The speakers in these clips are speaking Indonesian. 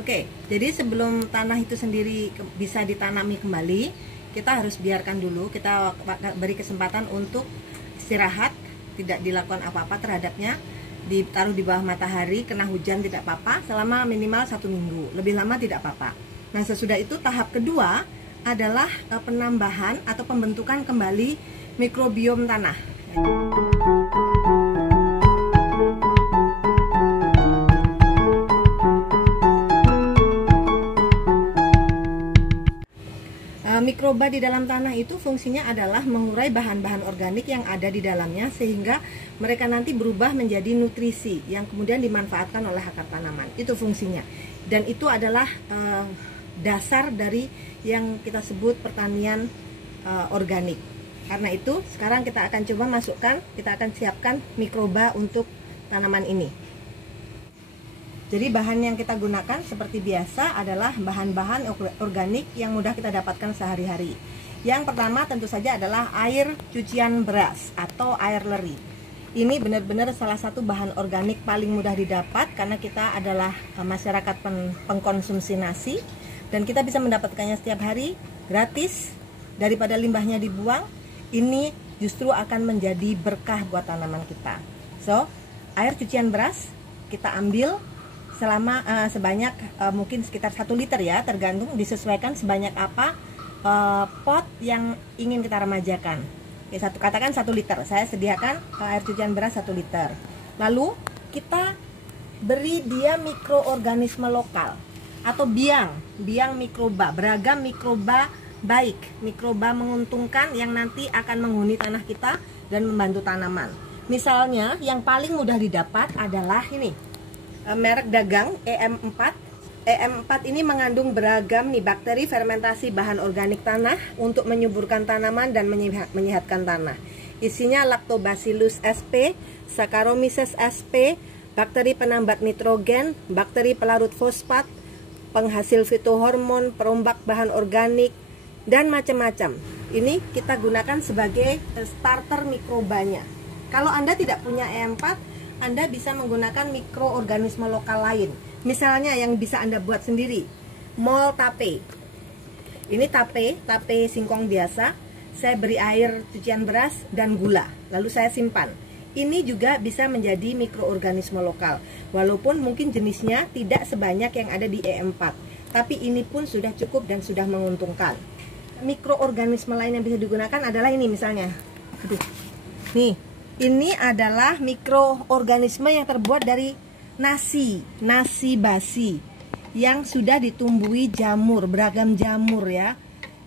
Oke, jadi sebelum tanah itu sendiri bisa ditanami kembali, kita harus biarkan dulu, kita beri kesempatan untuk istirahat, tidak dilakukan apa-apa terhadapnya, ditaruh di bawah matahari, kena hujan tidak apa-apa, selama minimal 1 minggu, lebih lama tidak apa-apa. Nah, sesudah itu tahap kedua adalah penambahan atau pembentukan kembali mikrobiom tanah. Mikroba di dalam tanah itu fungsinya adalah mengurai bahan-bahan organik yang ada di dalamnya sehingga mereka nanti berubah menjadi nutrisi yang kemudian dimanfaatkan oleh akar tanaman. Itu fungsinya. Dan itu adalah dasar dari yang kita sebut pertanian organik. Karena itu sekarang kita akan coba masukkan, kita akan siapkan mikroba untuk tanaman ini. Jadi bahan yang kita gunakan seperti biasa adalah bahan-bahan organik yang mudah kita dapatkan sehari-hari. Yang pertama tentu saja adalah air cucian beras atau air leri. Ini benar-benar salah satu bahan organik paling mudah didapat karena kita adalah masyarakat pengkonsumsi nasi dan kita bisa mendapatkannya setiap hari gratis daripada limbahnya dibuang. Ini justru akan menjadi berkah buat tanaman kita. So, air cucian beras kita ambil selama sebanyak mungkin sekitar 1 liter ya, tergantung disesuaikan sebanyak apa pot yang ingin kita remajakan. Ya, katakan 1 liter, saya sediakan air cucian beras 1 liter. Lalu kita beri dia mikroorganisme lokal atau biang mikroba, beragam mikroba baik, mikroba menguntungkan yang nanti akan menghuni tanah kita dan membantu tanaman. Misalnya yang paling mudah didapat adalah ini, merek dagang EM4. EM4 ini mengandung beragam bakteri fermentasi bahan organik tanah untuk menyuburkan tanaman dan menyehatkan tanah. Isinya Lactobacillus sp, Saccharomyces sp, bakteri penambat nitrogen, bakteri pelarut fosfat, penghasil fitohormon, perombak bahan organik, dan macam-macam. Ini kita gunakan sebagai starter mikrobanya. Kalau Anda tidak punya EM4, Anda bisa menggunakan mikroorganisme lokal lain. Misalnya yang bisa Anda buat sendiri, mol tape. Ini tape singkong biasa. Saya beri air cucian beras dan gula, lalu saya simpan. Ini juga bisa menjadi mikroorganisme lokal. Walaupun mungkin jenisnya tidak sebanyak yang ada di EM4, tapi ini pun sudah cukup dan sudah menguntungkan. Mikroorganisme lain yang bisa digunakan adalah ini misalnya. Nih. Ini adalah mikroorganisme yang terbuat dari nasi basi yang sudah ditumbuhi jamur, beragam jamur ya.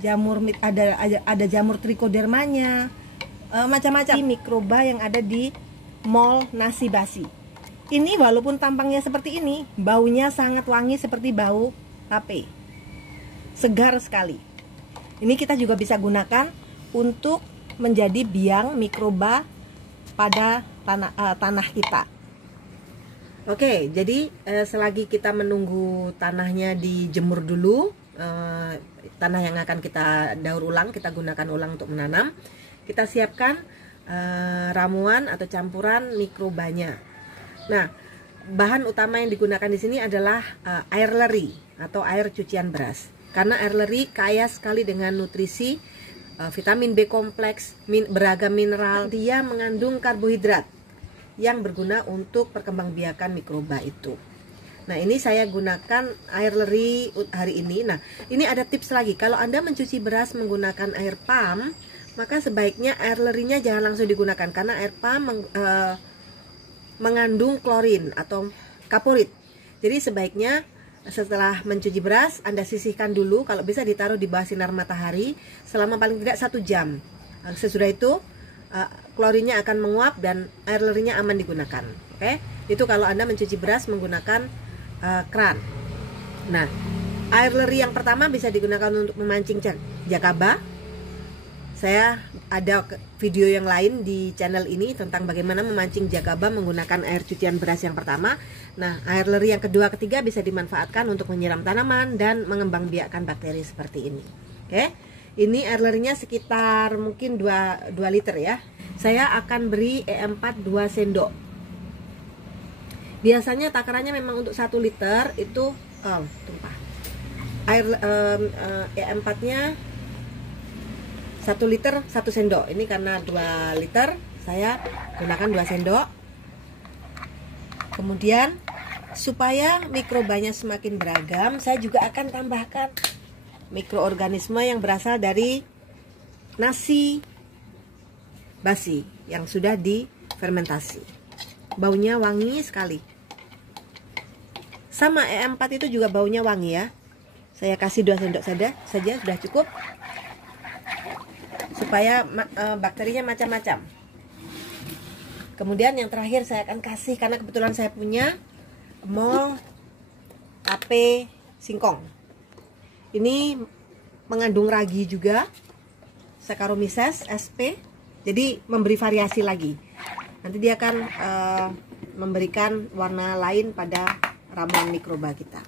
Jamur ada jamur trichodermanya, macam-macam mikroba yang ada di mol nasi basi. Ini walaupun tampangnya seperti ini, baunya sangat wangi seperti bau tape. Segar sekali. Ini kita juga bisa gunakan untuk menjadi biang mikroba pada tanah kita. Oke, jadi selagi kita menunggu tanahnya dijemur dulu, tanah yang akan kita daur ulang, kita gunakan ulang untuk menanam, kita siapkan ramuan atau campuran mikrobanya. Nah, bahan utama yang digunakan di sini adalah air leri atau air cucian beras. Karena air leri kaya sekali dengan nutrisi, vitamin B kompleks, beragam mineral, dia mengandung karbohidrat yang berguna untuk perkembangbiakan mikroba itu. Nah, ini saya gunakan air leri hari ini. Nah, ini ada tips lagi. Kalau Anda mencuci beras menggunakan air PAM, maka sebaiknya air lerinya jangan langsung digunakan karena air PAM mengandung klorin atau kaporit. Jadi sebaiknya setelah mencuci beras, Anda sisihkan dulu, kalau bisa ditaruh di bawah sinar matahari selama paling tidak 1 jam. Sesudah itu klorinnya akan menguap dan air lerinya aman digunakan. Oke, itu kalau Anda mencuci beras menggunakan kran. Nah, air leri yang pertama bisa digunakan untuk memancing jakaba. Saya ada video yang lain di channel ini tentang bagaimana memancing jakaba menggunakan air cucian beras yang pertama. Nah, air leri yang kedua, ketiga bisa dimanfaatkan untuk menyiram tanaman dan mengembangbiakkan bakteri seperti ini. Oke, ini air lerinya sekitar mungkin 2 liter ya. Saya akan beri EM4 2 sendok. Biasanya takarannya memang untuk 1 liter itu tumpah. Air E4-nya 1 liter 1 sendok. Ini karena 2 liter, saya gunakan 2 sendok. Kemudian supaya mikrobanya semakin beragam, saya juga akan tambahkan mikroorganisme yang berasal dari nasi basi yang sudah difermentasi. Baunya wangi sekali. Sama E4 itu juga baunya wangi ya. Saya kasih 2 sendok saja sudah cukup. Supaya bakterinya macam-macam. Kemudian yang terakhir saya akan kasih, karena kebetulan saya punya mol AP singkong. Ini mengandung ragi juga, Saccharomyces sp. Jadi memberi variasi lagi. Nanti dia akan memberikan warna lain pada ramuan mikroba kita.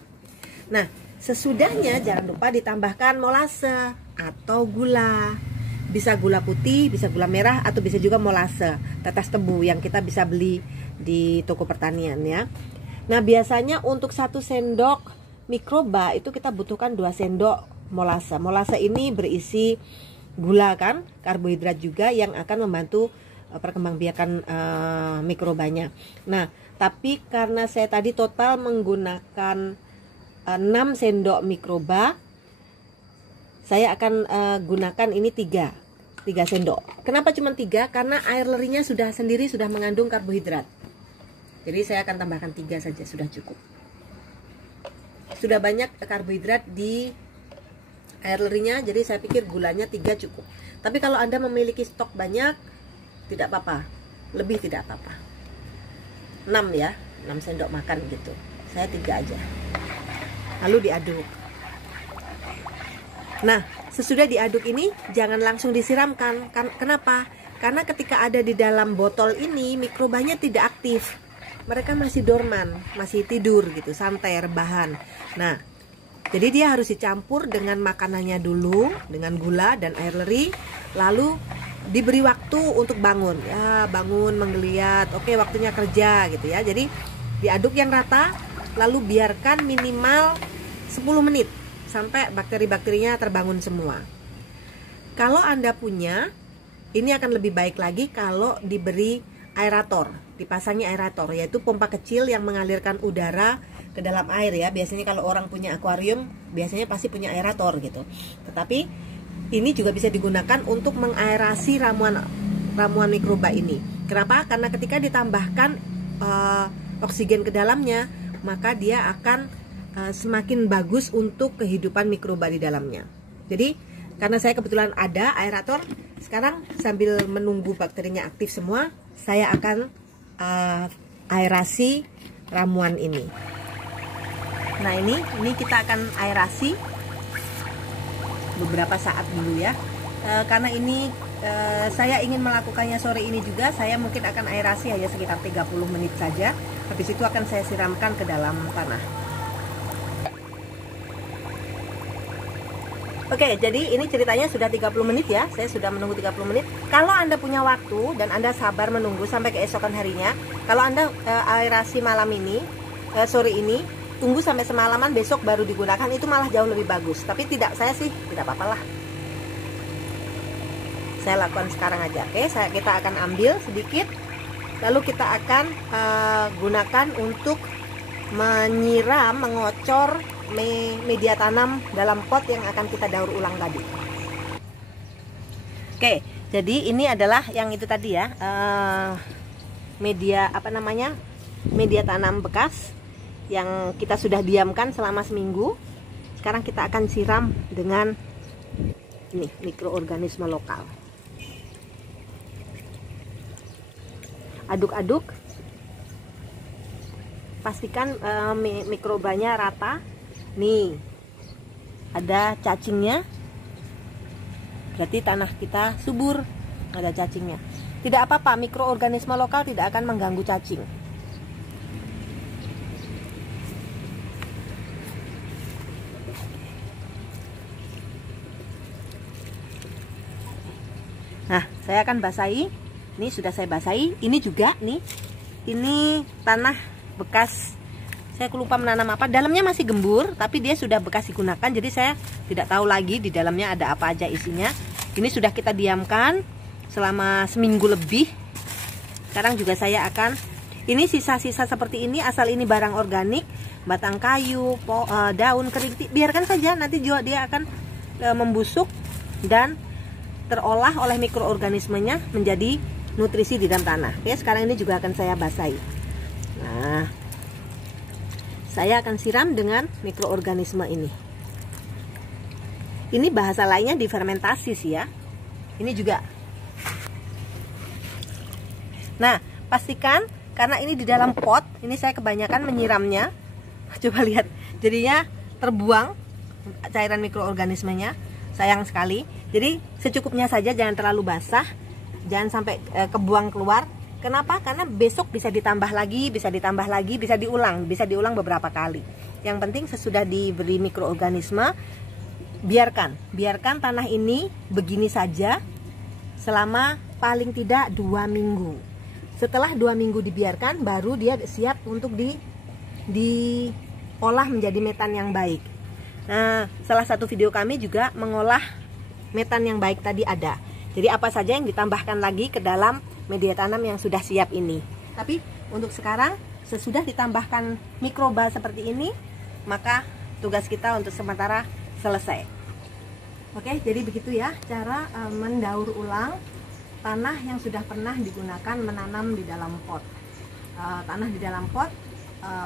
Nah, sesudahnya jangan lupa ditambahkan molase atau gula. Bisa gula putih, bisa gula merah, atau bisa juga molase, tetes tebu yang kita bisa beli di toko pertanian ya. Nah, biasanya untuk 1 sendok mikroba itu kita butuhkan 2 sendok molase. Molase ini berisi gula kan, karbohidrat juga yang akan membantu perkembangbiakan mikrobanya. Nah, tapi karena saya tadi total menggunakan 6 sendok mikroba, saya akan gunakan ini 3 sendok. Kenapa cuma 3? Karena air lerinya sudah mengandung karbohidrat. Jadi saya akan tambahkan 3 saja, sudah cukup. Sudah banyak karbohidrat di air lerinya, jadi saya pikir gulanya 3 cukup. Tapi kalau Anda memiliki stok banyak, tidak apa-apa. Lebih tidak apa-apa. 6 ya, 6 sendok makan gitu. Saya 3 aja. Lalu diaduk. Nah, sesudah diaduk ini jangan langsung disiramkan. Kenapa? Karena ketika ada di dalam botol ini, mikrobanya tidak aktif. Mereka masih dorman, masih tidur gitu, santai, rebahan. Nah, jadi dia harus dicampur dengan makanannya dulu, dengan gula dan air leri, lalu diberi waktu untuk bangun. Ya, bangun, menggeliat, oke waktunya kerja gitu ya. Jadi diaduk yang rata, lalu biarkan minimal 10 menit sampai bakteri-bakterinya terbangun semua. Kalau Anda punya, ini akan lebih baik lagi kalau diberi aerator, dipasangi aerator, yaitu pompa kecil yang mengalirkan udara ke dalam air ya. Biasanya kalau orang punya akuarium, biasanya pasti punya aerator gitu. Tetapi ini juga bisa digunakan untuk mengaerasi ramuan mikroba ini. Kenapa? Karena ketika ditambahkan oksigen ke dalamnya, maka dia akan semakin bagus untuk kehidupan mikroba di dalamnya. Jadi karena saya kebetulan ada aerator, sekarang sambil menunggu bakterinya aktif semua, saya akan aerasi ramuan ini. Nah ini kita akan aerasi beberapa saat dulu ya. Karena ini saya ingin melakukannya sore ini juga, saya mungkin akan aerasi hanya sekitar 30 menit saja. Habis itu akan saya siramkan ke dalam tanah. Oke, jadi ini ceritanya sudah 30 menit ya. Saya sudah menunggu 30 menit. Kalau Anda punya waktu dan Anda sabar menunggu sampai keesokan harinya, kalau Anda aerasi malam ini, sore ini, tunggu sampai semalaman, besok baru digunakan, itu malah jauh lebih bagus. Tapi saya sih tidak apa-apa lah. Saya lakukan sekarang aja. Oke, kita akan ambil sedikit, lalu kita akan gunakan untuk menyiram, mengocor media tanam dalam pot yang akan kita daur ulang tadi. Oke, jadi ini adalah yang itu tadi ya, media media tanam bekas yang kita sudah diamkan selama seminggu. Sekarang kita akan siram dengan ini mikroorganisme lokal. Aduk-aduk, pastikan mikrobanya rata. Nih, ada cacingnya, berarti tanah kita subur, ada cacingnya. Tidak apa-apa, mikroorganisme lokal tidak akan mengganggu cacing. Nah, saya akan basahi. Ini sudah saya basahi. Ini juga nih, ini tanah bekas Saya lupa menanam apa. Dalamnya masih gembur, tapi dia sudah bekas digunakan. Jadi saya tidak tahu lagi di dalamnya ada apa aja isinya. Ini sudah kita diamkan selama seminggu lebih. Sekarang juga saya akan, ini sisa-sisa seperti ini, asal ini barang organik, batang kayu, daun kering, biarkan saja. Nanti juga dia akan membusuk dan terolah oleh mikroorganismenya menjadi nutrisi di dalam tanah. Oke, sekarang ini juga akan saya basahi. Nah, saya akan siram dengan mikroorganisme ini. Ini bahasa lainnya difermentasi sih ya. Ini juga. Nah, pastikan karena ini di dalam pot, ini saya kebanyakan menyiramnya. Coba lihat, jadinya terbuang cairan mikroorganismenya. Sayang sekali. Jadi secukupnya saja, jangan terlalu basah. Jangan sampai kebuang keluar. Kenapa? Karena besok bisa ditambah lagi, bisa ditambah lagi, bisa diulang beberapa kali. Yang penting sesudah diberi mikroorganisme, biarkan tanah ini begini saja selama paling tidak 2 minggu. Setelah 2 minggu dibiarkan, baru dia siap untuk diolah menjadi metan yang baik. Nah, salah satu video kami juga mengolah metan yang baik tadi ada. Jadi apa saja yang ditambahkan lagi ke dalam media tanam yang sudah siap ini. Tapi untuk sekarang, sesudah ditambahkan mikroba seperti ini, maka tugas kita untuk sementara selesai. Oke, jadi begitu ya cara mendaur ulang tanah yang sudah pernah digunakan menanam di dalam pot. Tanah di dalam pot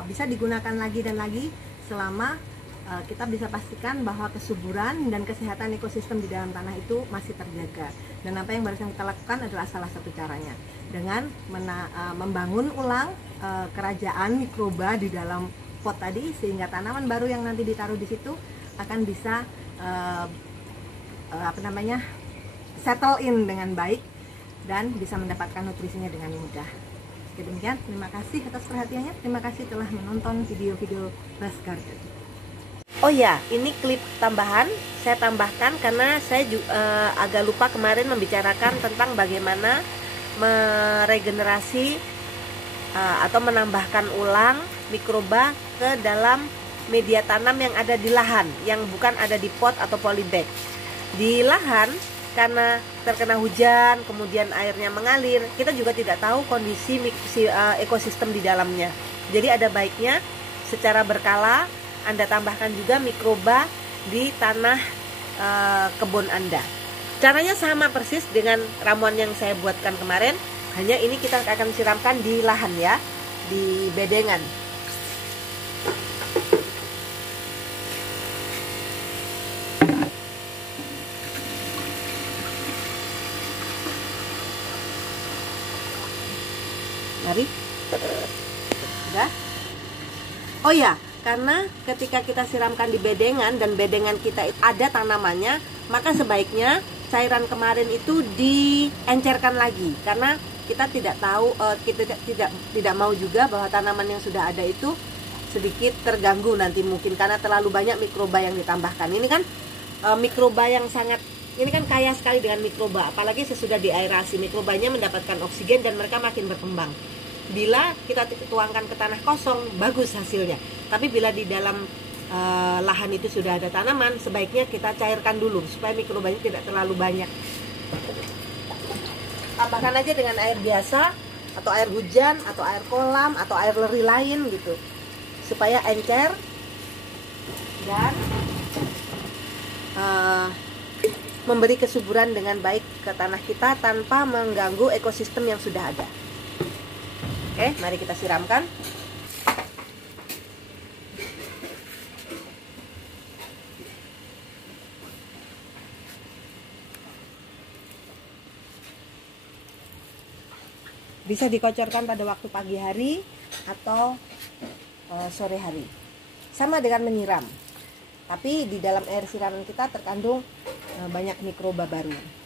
bisa digunakan lagi dan lagi selama kita bisa pastikan bahwa kesuburan dan kesehatan ekosistem di dalam tanah itu masih terjaga. Dan apa yang barusan kita lakukan adalah salah satu caranya, dengan membangun ulang kerajaan mikroba di dalam pot tadi, sehingga tanaman baru yang nanti ditaruh di situ akan bisa settle in dengan baik dan bisa mendapatkan nutrisinya dengan mudah. Demikian, terima kasih atas perhatiannya. Terima kasih telah menonton video-video Rest Garden. Oh ya, ini klip tambahan saya tambahkan karena saya juga, agak lupa kemarin membicarakan tentang bagaimana meregenerasi atau menambahkan ulang mikroba ke dalam media tanam yang ada di lahan, yang bukan ada di pot atau polybag. Di lahan, karena terkena hujan, kemudian airnya mengalir, kita juga tidak tahu kondisi ekosistem di dalamnya. Jadi ada baiknya secara berkala Anda tambahkan juga mikroba di tanah kebun Anda. Caranya sama persis dengan ramuan yang saya buatkan kemarin, hanya ini kita akan siramkan di lahan ya, di bedengan. Mari. Sudah. Oh ya, karena ketika kita siramkan di bedengan dan bedengan kita ada tanamannya, maka sebaiknya cairan kemarin itu diencerkan lagi, karena kita tidak tahu, kita tidak mau juga bahwa tanaman yang sudah ada itu sedikit terganggu nanti mungkin karena terlalu banyak mikroba yang ditambahkan. Ini kan mikroba yang sangat, ini kan kaya sekali dengan mikroba, apalagi sesudah diaerasi, mikrobanya mendapatkan oksigen dan mereka makin berkembang. Bila kita tuangkan ke tanah kosong, bagus hasilnya. Tapi bila di dalam lahan itu sudah ada tanaman, sebaiknya kita cairkan dulu supaya mikrobanya tidak terlalu banyak. Tambahkan aja dengan air biasa, atau air hujan, atau air kolam, atau air leri lain gitu, supaya encer dan memberi kesuburan dengan baik ke tanah kita tanpa mengganggu ekosistem yang sudah ada. Oke, mari kita siramkan. Bisa dikocorkan pada waktu pagi hari atau sore hari. Sama dengan menyiram. Tapi di dalam air siraman kita terkandung banyak mikroba baru.